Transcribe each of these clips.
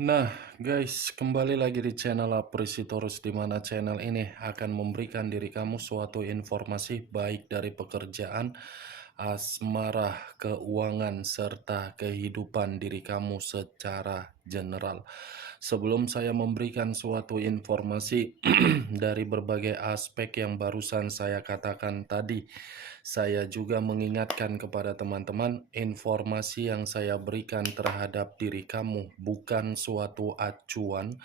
Nah, guys, kembali lagi di channel Aprisitorus, di mana channel ini akan memberikan diri kamu suatu informasi baik dari pekerjaan, asmara, keuangan, serta kehidupan diri kamu secara general. Sebelum saya memberikan suatu informasi dari berbagai aspek yang barusan saya katakan tadi, saya juga mengingatkan kepada teman-teman, informasi yang saya berikan terhadap diri kamu bukan suatu acuan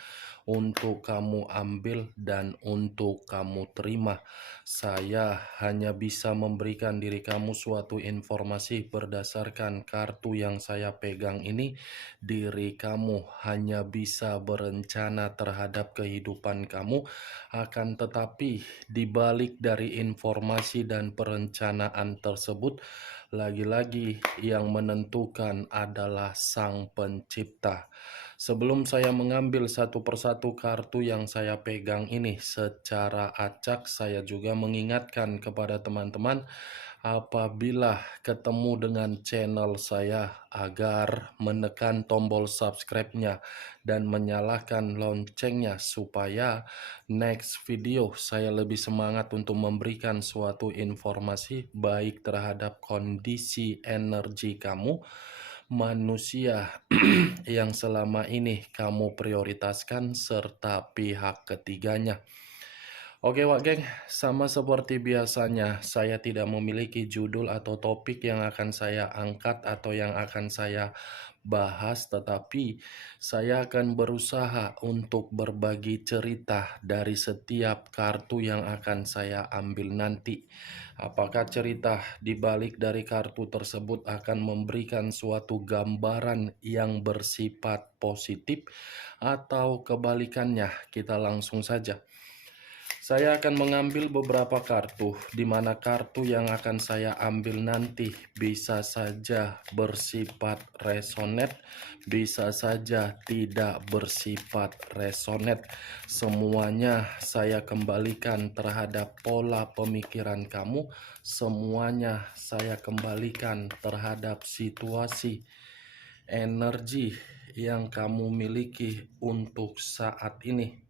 untuk kamu ambil dan untuk kamu terima. Saya hanya bisa memberikan diri kamu suatu informasi berdasarkan kartu yang saya pegang ini. Diri kamu hanya bisa berencana terhadap kehidupan kamu, akan tetapi di balik dari informasi dan perencanaan tersebut, lagi-lagi yang menentukan adalah Sang Pencipta. Sebelum saya mengambil satu persatu kartu yang saya pegang ini secara acak, saya juga mengingatkan kepada teman-teman apabila ketemu dengan channel saya agar menekan tombol subscribe-nya dan menyalakan loncengnya supaya next video saya lebih semangat untuk memberikan suatu informasi baik terhadap kondisi energi kamu, manusia yang selama ini kamu prioritaskan, serta pihak ketiganya. Oke Wak Geng, sama seperti biasanya, saya tidak memiliki judul atau topik yang akan saya angkat atau yang akan saya bahas, tetapi saya akan berusaha untuk berbagi cerita dari setiap kartu yang akan saya ambil nanti. Apakah cerita di balik dari kartu tersebut akan memberikan suatu gambaran yang bersifat positif atau kebalikannya? Kita langsung saja. Saya akan mengambil beberapa kartu, di mana kartu yang akan saya ambil nanti bisa saja bersifat resonet, bisa saja tidak bersifat resonet. Semuanya saya kembalikan terhadap pola pemikiran kamu, semuanya saya kembalikan terhadap situasi energi yang kamu miliki untuk saat ini.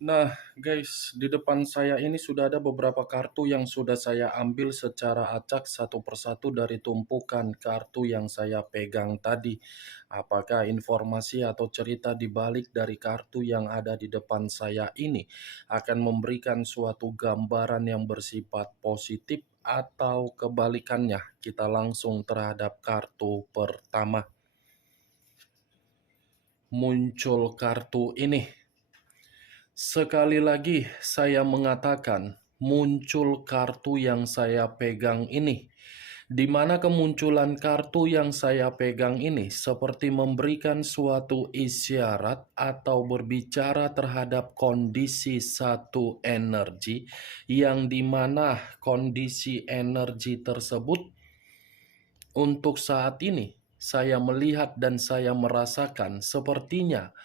Nah, guys, di depan saya ini sudah ada beberapa kartu yang sudah saya ambil secara acak satu persatu dari tumpukan kartu yang saya pegang tadi. Apakah informasi atau cerita di balik dari kartu yang ada di depan saya ini akan memberikan suatu gambaran yang bersifat positif atau kebalikannya? Kita langsung terhadap kartu pertama. Muncul kartu ini. Sekali lagi saya mengatakan, muncul kartu yang saya pegang ini, di mana kemunculan kartu yang saya pegang ini seperti memberikan suatu isyarat atau berbicara terhadap kondisi satu energi, yang dimana kondisi energi tersebut untuk saat ini saya melihat dan saya merasakan sepertinya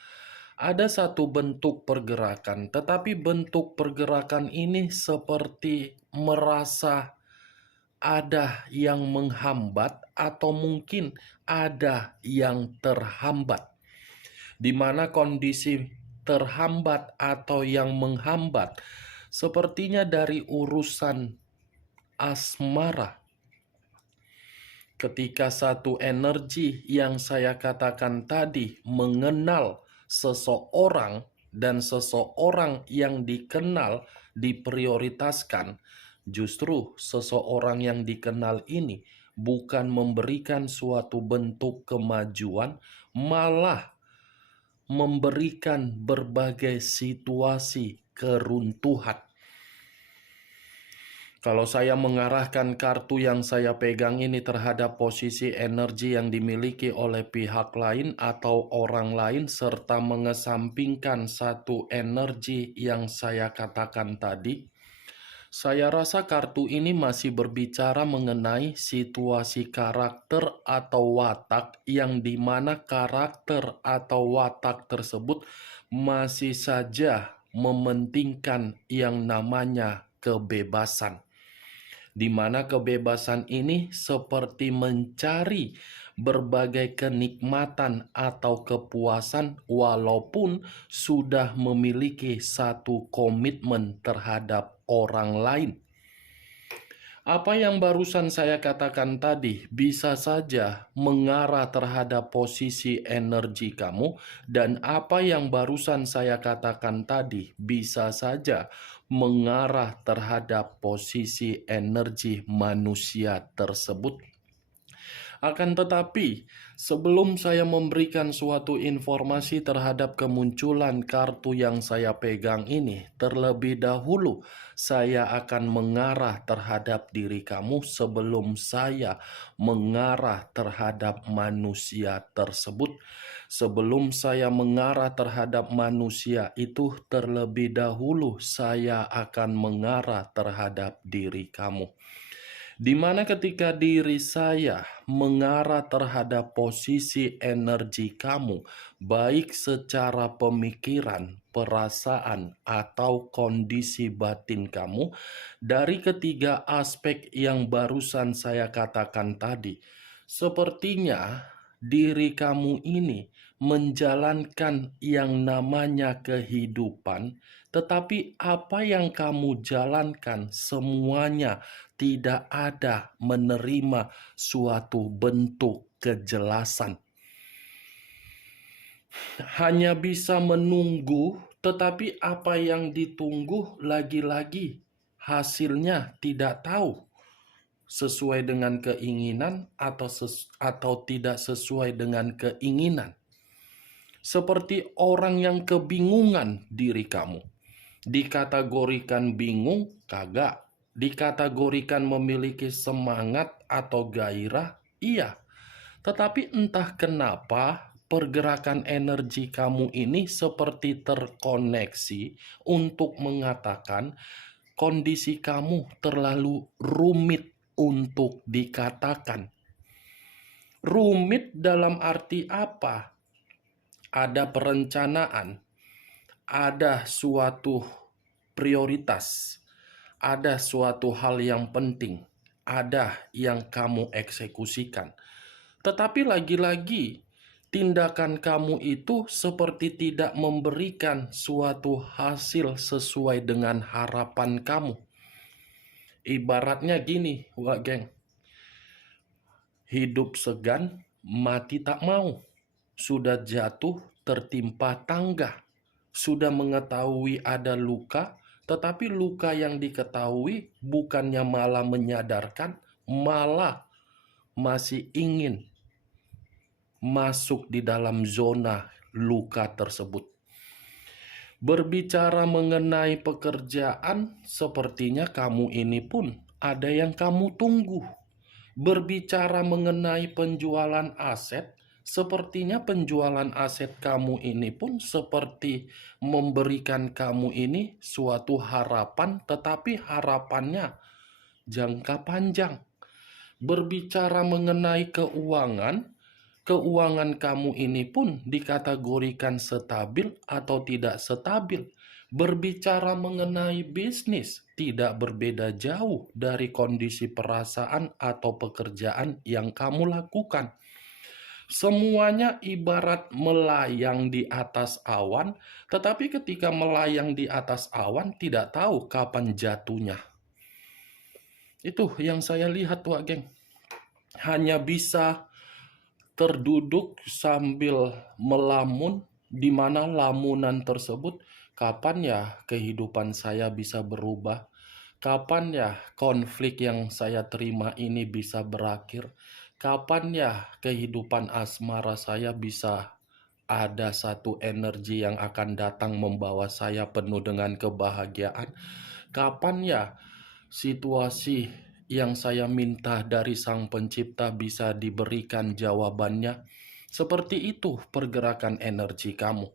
ada satu bentuk pergerakan, tetapi bentuk pergerakan ini seperti merasa ada yang menghambat atau mungkin ada yang terhambat. Di mana kondisi terhambat atau yang menghambat sepertinya dari urusan asmara. Ketika satu energi yang saya katakan tadi mengenal seseorang dan seseorang yang dikenal diprioritaskan, justru seseorang yang dikenal ini bukan memberikan suatu bentuk kemajuan, malah memberikan berbagai situasi keruntuhan. Kalau saya mengarahkan kartu yang saya pegang ini terhadap posisi energi yang dimiliki oleh pihak lain atau orang lain, serta mengesampingkan satu energi yang saya katakan tadi, saya rasa kartu ini masih berbicara mengenai situasi karakter atau watak yang dimana karakter atau watak tersebut masih saja mementingkan yang namanya kebebasan, di mana kebebasan ini seperti mencari berbagai kenikmatan atau kepuasan walaupun sudah memiliki satu komitmen terhadap orang lain. Apa yang barusan saya katakan tadi bisa saja mengarah terhadap posisi energi kamu, dan apa yang barusan saya katakan tadi bisa saja mengarah terhadap posisi energi manusia tersebut. Akan tetapi, sebelum saya memberikan suatu informasi terhadap kemunculan kartu yang saya pegang ini, terlebih dahulu saya akan mengarah terhadap diri kamu sebelum saya mengarah terhadap manusia tersebut. Sebelum saya mengarah terhadap manusia itu, terlebih dahulu saya akan mengarah terhadap diri kamu. Di mana ketika diri saya mengarah terhadap posisi energi kamu, baik secara pemikiran, perasaan, atau kondisi batin kamu, dari ketiga aspek yang barusan saya katakan tadi, sepertinya diri kamu ini menjalankan yang namanya kehidupan, tetapi apa yang kamu jalankan semuanya tidak ada menerima suatu bentuk kejelasan. Hanya bisa menunggu, tetapi apa yang ditunggu lagi-lagi hasilnya tidak tahu sesuai dengan keinginan atau tidak sesuai dengan keinginan. Seperti orang yang kebingungan diri kamu. Dikategorikan bingung, kagak. Dikategorikan memiliki semangat atau gairah, iya. Tetapi entah kenapa pergerakan energi kamu ini seperti terkoneksi untuk mengatakan kondisi kamu terlalu rumit untuk dikatakan. Rumit dalam arti apa? Ada perencanaan, ada suatu prioritas, ada suatu hal yang penting, ada yang kamu eksekusikan. Tetapi lagi-lagi, tindakan kamu itu seperti tidak memberikan suatu hasil sesuai dengan harapan kamu. Ibaratnya gini, wah geng, hidup segan, mati tak mau. Sudah jatuh, tertimpa tangga. Sudah mengetahui ada luka, tetapi luka yang diketahui bukannya malah menyadarkan, malah masih ingin masuk di dalam zona luka tersebut. Berbicara mengenai pekerjaan, sepertinya kamu ini pun ada yang kamu tunggu. Berbicara mengenai penjualan aset, sepertinya penjualan aset kamu ini pun seperti memberikan kamu ini suatu harapan, tetapi harapannya jangka panjang. Berbicara mengenai keuangan, keuangan kamu ini pun dikategorikan stabil atau tidak stabil. Berbicara mengenai bisnis, tidak berbeda jauh dari kondisi perasaan atau pekerjaan yang kamu lakukan. Semuanya ibarat melayang di atas awan, tetapi ketika melayang di atas awan tidak tahu kapan jatuhnya. Itu yang saya lihat, Wak Geng. Hanya bisa terduduk sambil melamun, di mana lamunan tersebut, kapan ya kehidupan saya bisa berubah? Kapan ya konflik yang saya terima ini bisa berakhir? Kapan ya kehidupan asmara saya bisa ada satu energi yang akan datang membawa saya penuh dengan kebahagiaan? Kapan ya situasi yang saya minta dari Sang Pencipta bisa diberikan jawabannya. Seperti itu pergerakan energi kamu.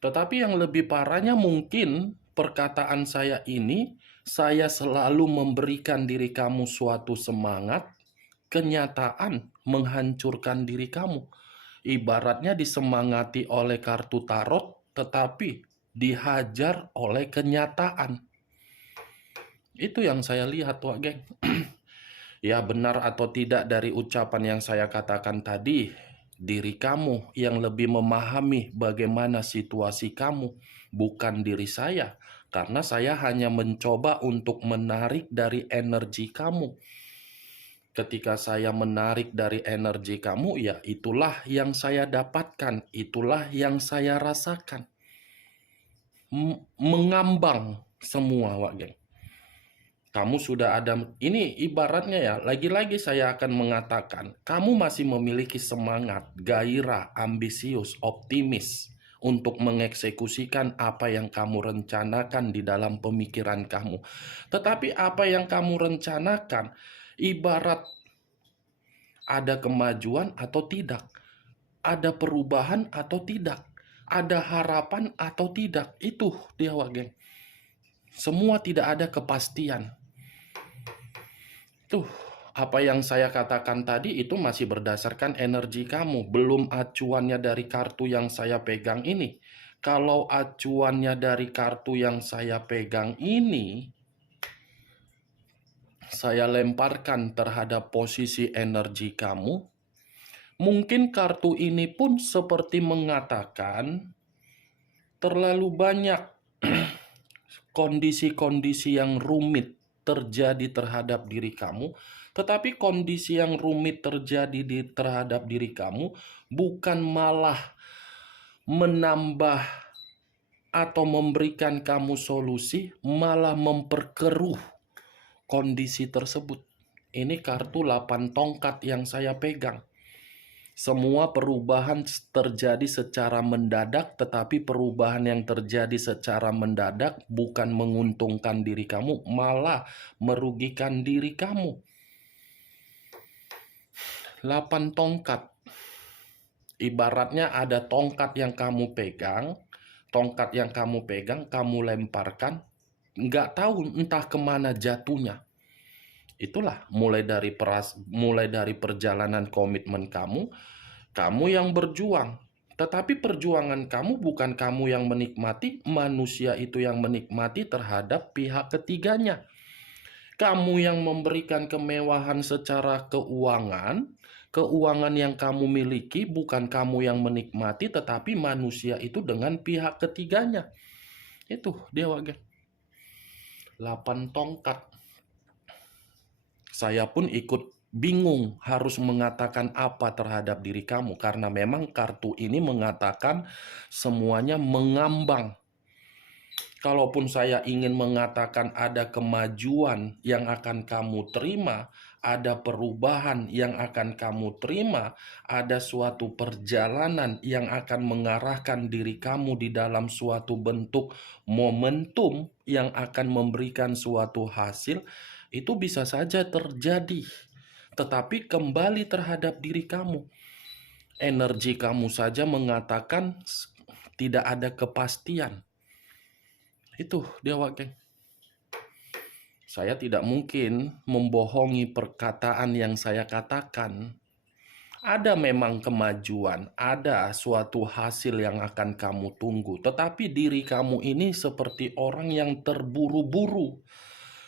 Tetapi yang lebih parahnya mungkin perkataan saya ini, saya selalu memberikan diri kamu suatu semangat, kenyataan menghancurkan diri kamu. Ibaratnya disemangati oleh kartu tarot, tetapi dihajar oleh kenyataan. Itu yang saya lihat, Wak Geng. Ya, benar atau tidak dari ucapan yang saya katakan tadi, diri kamu yang lebih memahami bagaimana situasi kamu, bukan diri saya. Karena saya hanya mencoba untuk menarik dari energi kamu. Ketika saya menarik dari energi kamu, ya itulah yang saya dapatkan, itulah yang saya rasakan. Mengambang semua, Wak Geng. Kamu sudah ada, ini ibaratnya ya, lagi-lagi saya akan mengatakan, kamu masih memiliki semangat, gairah, ambisius, optimis untuk mengeksekusikan apa yang kamu rencanakan di dalam pemikiran kamu. Tetapi apa yang kamu rencanakan, ibarat ada kemajuan atau tidak, ada perubahan atau tidak, ada harapan atau tidak, itu dia, Wak Geng. Semua tidak ada kepastian. Tuh, apa yang saya katakan tadi itu masih berdasarkan energi kamu, belum acuannya dari kartu yang saya pegang ini. Kalau acuannya dari kartu yang saya pegang ini, saya lemparkan terhadap posisi energi kamu, mungkin kartu ini pun seperti mengatakan terlalu banyak kondisi-kondisi yang rumit terjadi terhadap diri kamu, tetapi kondisi yang rumit terjadi terhadap diri kamu bukan malah menambah atau memberikan kamu solusi, malah memperkeruh kondisi tersebut. Ini kartu 8 tongkat yang saya pegang. Semua perubahan terjadi secara mendadak, tetapi perubahan yang terjadi secara mendadak bukan menguntungkan diri kamu, malah merugikan diri kamu. 8 tongkat. Ibaratnya ada tongkat yang kamu pegang, kamu lemparkan, nggak tahu entah kemana jatuhnya. Itulah mulai dari perjalanan komitmen kamu yang berjuang. Tetapi perjuangan kamu bukan kamu yang menikmati, manusia itu yang menikmati terhadap pihak ketiganya. Kamu yang memberikan kemewahan secara keuangan yang kamu miliki bukan kamu yang menikmati, tetapi manusia itu dengan pihak ketiganya. Itu dia, Wak Geng. 8 tongkat. Saya pun ikut bingung harus mengatakan apa terhadap diri kamu, karena memang kartu ini mengatakan semuanya mengambang. Kalaupun saya ingin mengatakan ada kemajuan yang akan kamu terima, ada perubahan yang akan kamu terima, ada suatu perjalanan yang akan mengarahkan diri kamu di dalam suatu bentuk momentum yang akan memberikan suatu hasil, itu bisa saja terjadi. Tetapi kembali terhadap diri kamu. Energi kamu saja mengatakan tidak ada kepastian. Itu dia, Wak Geng. Saya tidak mungkin membohongi perkataan yang saya katakan. Ada memang kemajuan, ada suatu hasil yang akan kamu tunggu. Tetapi diri kamu ini seperti orang yang terburu-buru.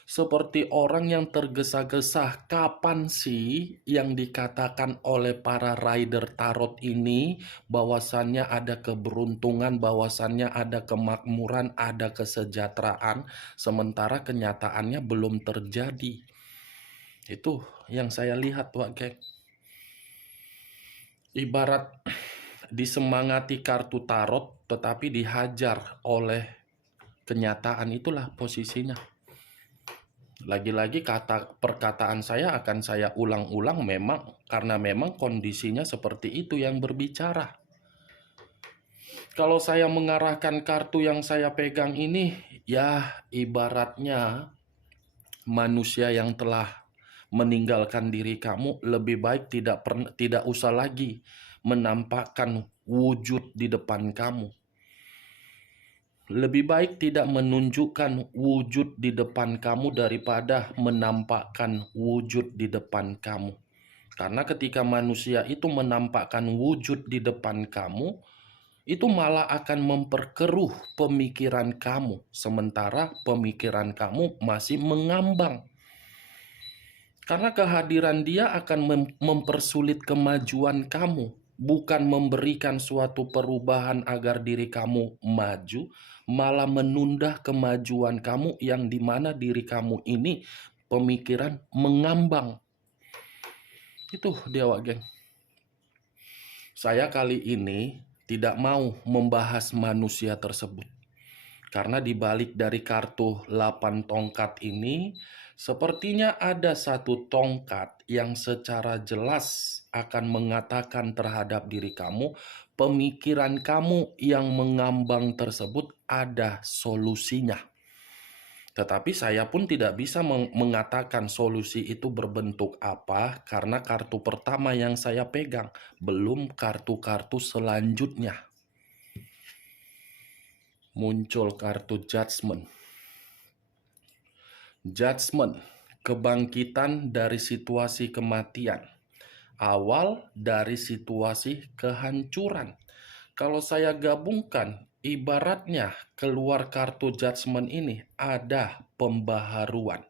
Seperti orang yang tergesa-gesa. Kapan sih yang dikatakan oleh para rider tarot ini bahwasannya ada keberuntungan, bahwasannya ada kemakmuran, ada kesejahteraan, sementara kenyataannya belum terjadi. Itu yang saya lihat, Wak Geng. Ibarat disemangati kartu tarot tetapi dihajar oleh kenyataan, itulah posisinya. Lagi-lagi perkataan saya akan saya ulang-ulang memang karena memang kondisinya seperti itu yang berbicara. Kalau saya mengarahkan kartu yang saya pegang ini, ya ibaratnya manusia yang telah meninggalkan diri kamu, lebih baik tidak usah lagi menampakkan wujud di depan kamu. Lebih baik tidak menunjukkan wujud di depan kamu daripada menampakkan wujud di depan kamu. Karena ketika manusia itu menampakkan wujud di depan kamu, itu malah akan memperkeruh pemikiran kamu, sementara pemikiran kamu masih mengambang. Karena kehadiran dia akan mempersulit kemajuan kamu, bukan memberikan suatu perubahan agar diri kamu maju, malah menunda kemajuan kamu yang dimana diri kamu ini pemikiran mengambang. Itu dia, Wak Geng. Saya kali ini tidak mau membahas manusia tersebut. Karena di balik dari kartu 8 tongkat ini, sepertinya ada satu tongkat yang secara jelas akan mengatakan terhadap diri kamu, pemikiran kamu yang mengambang tersebut ada solusinya. Tetapi saya pun tidak bisa mengatakan solusi itu berbentuk apa, karena kartu pertama yang saya pegang, belum kartu-kartu selanjutnya. Muncul kartu Judgment. Judgment, kebangkitan dari situasi kematian. Awal dari situasi kehancuran. Kalau saya gabungkan, ibaratnya keluar kartu Judgment ini ada pembaharuan.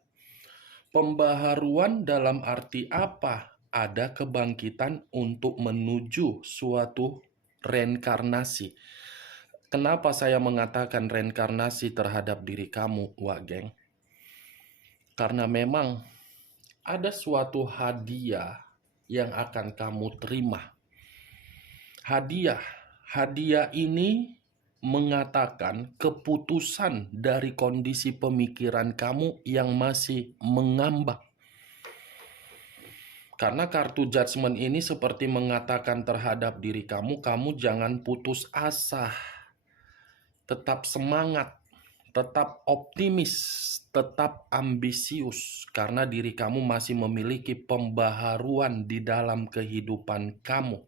Pembaharuan dalam arti apa? Ada kebangkitan untuk menuju suatu reinkarnasi. Kenapa saya mengatakan reinkarnasi terhadap diri kamu, Wak Geng? Karena memang ada suatu hadiah yang akan kamu terima. Hadiah ini mengatakan keputusan dari kondisi pemikiran kamu yang masih mengambang. Karena kartu Judgment ini seperti mengatakan terhadap diri kamu, kamu jangan putus asa. Tetap semangat, tetap optimis, tetap ambisius, karena diri kamu masih memiliki pembaharuan di dalam kehidupan kamu.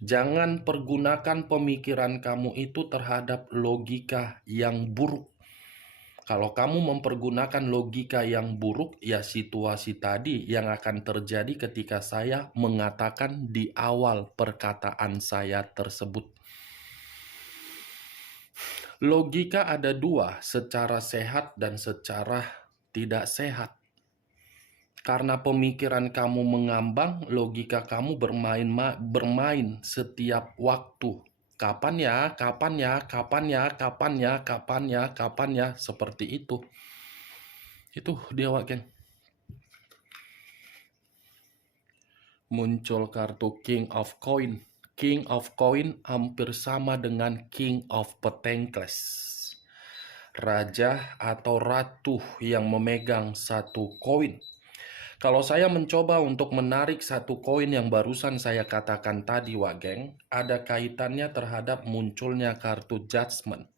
Jangan pergunakan pemikiran kamu itu terhadap logika yang buruk. Kalau kamu mempergunakan logika yang buruk, ya situasi tadi yang akan terjadi ketika saya mengatakan di awal perkataan saya tersebut. Logika ada dua, secara sehat dan secara tidak sehat. Karena pemikiran kamu mengambang, logika kamu bermain setiap waktu. Kapan ya, kapan ya, kapan ya, kapan ya, kapan ya, kapan ya, seperti itu. Itu dia, Wak Geng. Muncul kartu King of Coin. King of Coin hampir sama dengan King of Pentacles. Raja atau ratu yang memegang satu koin. Kalau saya mencoba untuk menarik satu koin yang barusan saya katakan tadi, Wak Geng, ada kaitannya terhadap munculnya kartu Judgment,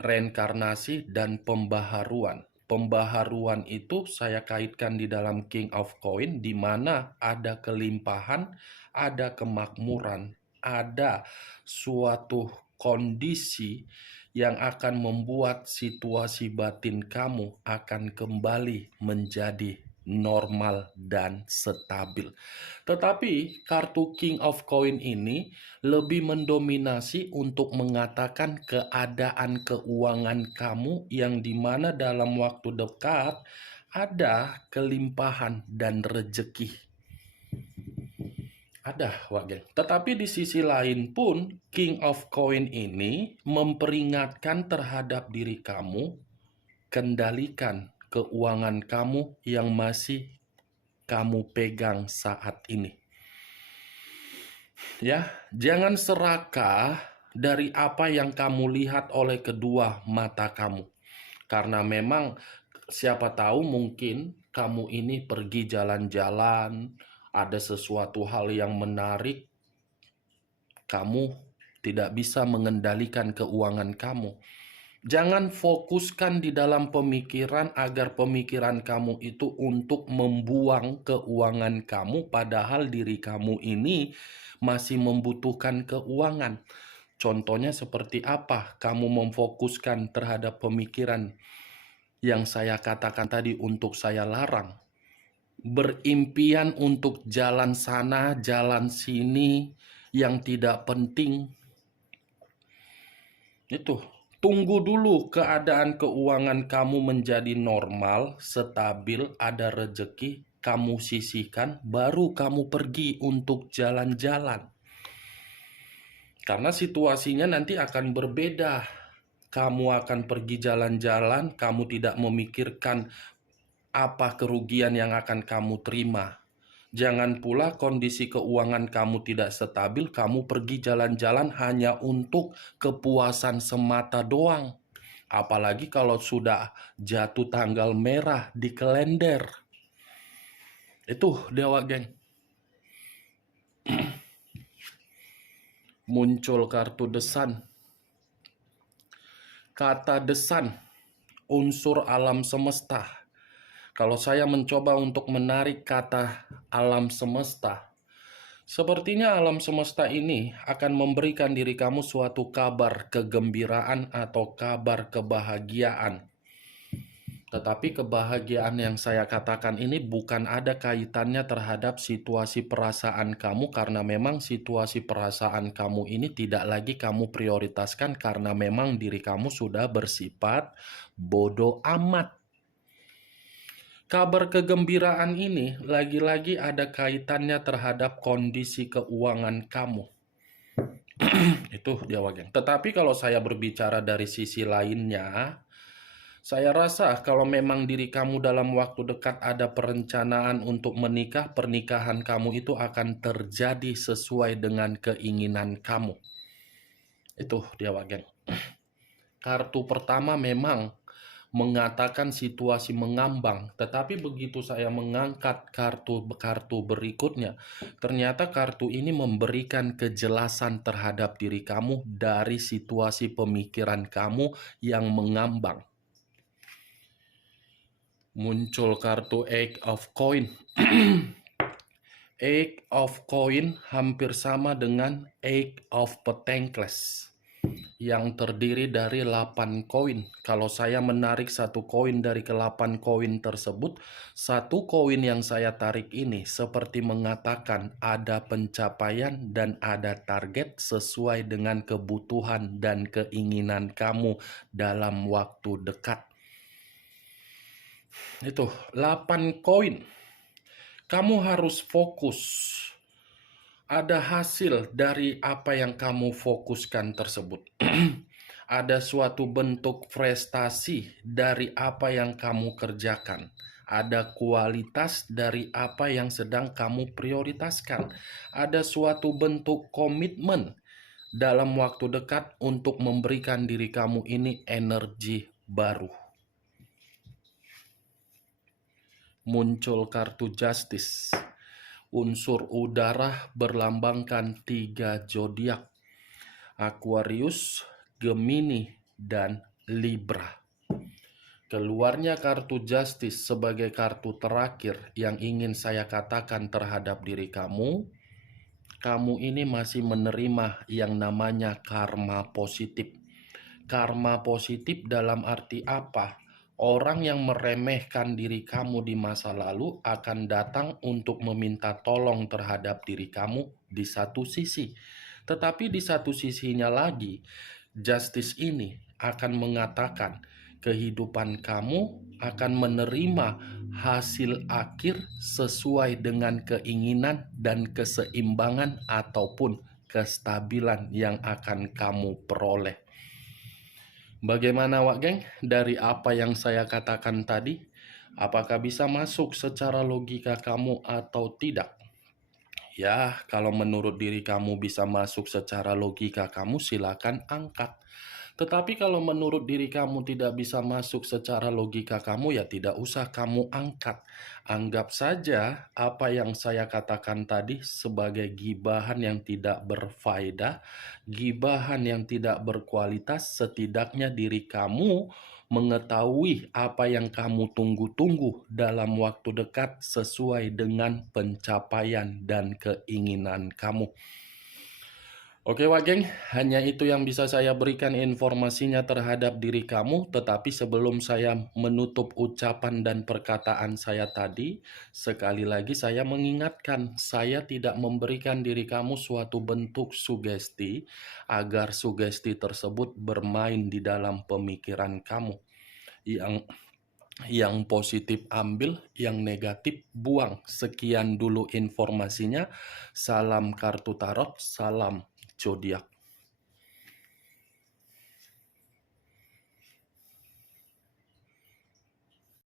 reinkarnasi, dan pembaharuan. Pembaharuan itu saya kaitkan di dalam King of Coin, di mana ada kelimpahan, ada kemakmuran, ada suatu kondisi yang akan membuat situasi batin kamu akan kembali menjadi normal dan stabil. Tetapi kartu King of Coin ini lebih mendominasi untuk mengatakan keadaan keuangan kamu yang dimana dalam waktu dekat ada kelimpahan dan rezeki. Ada, Wak Geng. Tetapi di sisi lain pun, King of Coin ini memperingatkan terhadap diri kamu, kendalikan keuangan kamu yang masih kamu pegang saat ini. Ya, jangan serakah dari apa yang kamu lihat oleh kedua mata kamu. Karena memang siapa tahu mungkin kamu ini pergi jalan-jalan, ada sesuatu hal yang menarik, kamu tidak bisa mengendalikan keuangan kamu. Jangan fokuskan di dalam pemikiran agar pemikiran kamu itu untuk membuang keuangan kamu, padahal diri kamu ini masih membutuhkan keuangan. Contohnya seperti apa? Kamu memfokuskan terhadap pemikiran yang saya katakan tadi untuk saya larang. Berimpian untuk jalan sana, jalan sini yang tidak penting. Itu, tunggu dulu keadaan keuangan kamu menjadi normal, stabil, ada rezeki, kamu sisihkan, baru kamu pergi untuk jalan-jalan. Karena situasinya nanti akan berbeda. Kamu akan pergi jalan-jalan, kamu tidak memikirkan apa kerugian yang akan kamu terima. Jangan pula kondisi keuangan kamu tidak stabil, kamu pergi jalan-jalan hanya untuk kepuasan semata doang. Apalagi kalau sudah jatuh tanggal merah di kalender. Itu dewa geng. Muncul kartu desan. Kata desan, unsur alam semesta. Kalau saya mencoba untuk menarik kata alam semesta, sepertinya alam semesta ini akan memberikan diri kamu suatu kabar kegembiraan atau kabar kebahagiaan. Tetapi kebahagiaan yang saya katakan ini bukan ada kaitannya terhadap situasi perasaan kamu, karena memang situasi perasaan kamu ini tidak lagi kamu prioritaskan karena memang diri kamu sudah bersifat bodoh amat. Kabar kegembiraan ini lagi-lagi ada kaitannya terhadap kondisi keuangan kamu. Itu dia Wageng. Tetapi kalau saya berbicara dari sisi lainnya, saya rasa kalau memang diri kamu dalam waktu dekat ada perencanaan untuk menikah, pernikahan kamu itu akan terjadi sesuai dengan keinginan kamu. Itu dia Wageng. Kartu pertama memang mengatakan situasi mengambang, tetapi begitu saya mengangkat kartu berikutnya, ternyata kartu ini memberikan kejelasan terhadap diri kamu dari situasi pemikiran kamu yang mengambang. Muncul kartu Eight of Coin. Eight of Coin hampir sama dengan Eight of Pentacles yang terdiri dari 8 koin. Kalau saya menarik satu koin dari ke-8 koin tersebut, satu koin yang saya tarik ini seperti mengatakan ada pencapaian dan ada target sesuai dengan kebutuhan dan keinginan kamu dalam waktu dekat. Itu 8 koin. Kamu harus fokus. Ada hasil dari apa yang kamu fokuskan tersebut. Ada suatu bentuk prestasi dari apa yang kamu kerjakan. Ada kualitas dari apa yang sedang kamu prioritaskan. Ada suatu bentuk komitmen dalam waktu dekat untuk memberikan diri kamu ini energi baru. Muncul kartu Justice. Unsur udara berlambangkan 3 zodiak: Aquarius, Gemini, dan Libra. Keluarnya kartu Justice sebagai kartu terakhir yang ingin saya katakan terhadap diri kamu. Kamu ini masih menerima yang namanya karma positif. Karma positif dalam arti apa? Orang yang meremehkan diri kamu di masa lalu akan datang untuk meminta tolong terhadap diri kamu di satu sisi. Tetapi di satu sisinya lagi, justice ini akan mengatakan kehidupan kamu akan menerima hasil akhir sesuai dengan keinginan dan keseimbangan ataupun kestabilan yang akan kamu peroleh. Bagaimana Wak Geng dari apa yang saya katakan tadi? Apakah bisa masuk secara logika kamu atau tidak? Ya, kalau menurut diri kamu bisa masuk secara logika kamu, silakan angkat. Tetapi kalau menurut diri kamu tidak bisa masuk secara logika kamu, ya tidak usah kamu angkat. Anggap saja apa yang saya katakan tadi sebagai gibahan yang tidak berfaedah, gibahan yang tidak berkualitas. Setidaknya diri kamu mengetahui apa yang kamu tunggu-tunggu dalam waktu dekat sesuai dengan pencapaian dan keinginan kamu. Oke Wak Geng, hanya itu yang bisa saya berikan informasinya terhadap diri kamu. Tetapi sebelum saya menutup ucapan dan perkataan saya tadi, sekali lagi saya mengingatkan, saya tidak memberikan diri kamu suatu bentuk sugesti agar sugesti tersebut bermain di dalam pemikiran kamu. Yang positif ambil, yang negatif buang. Sekian dulu informasinya. Salam kartu tarot, salam zodiak.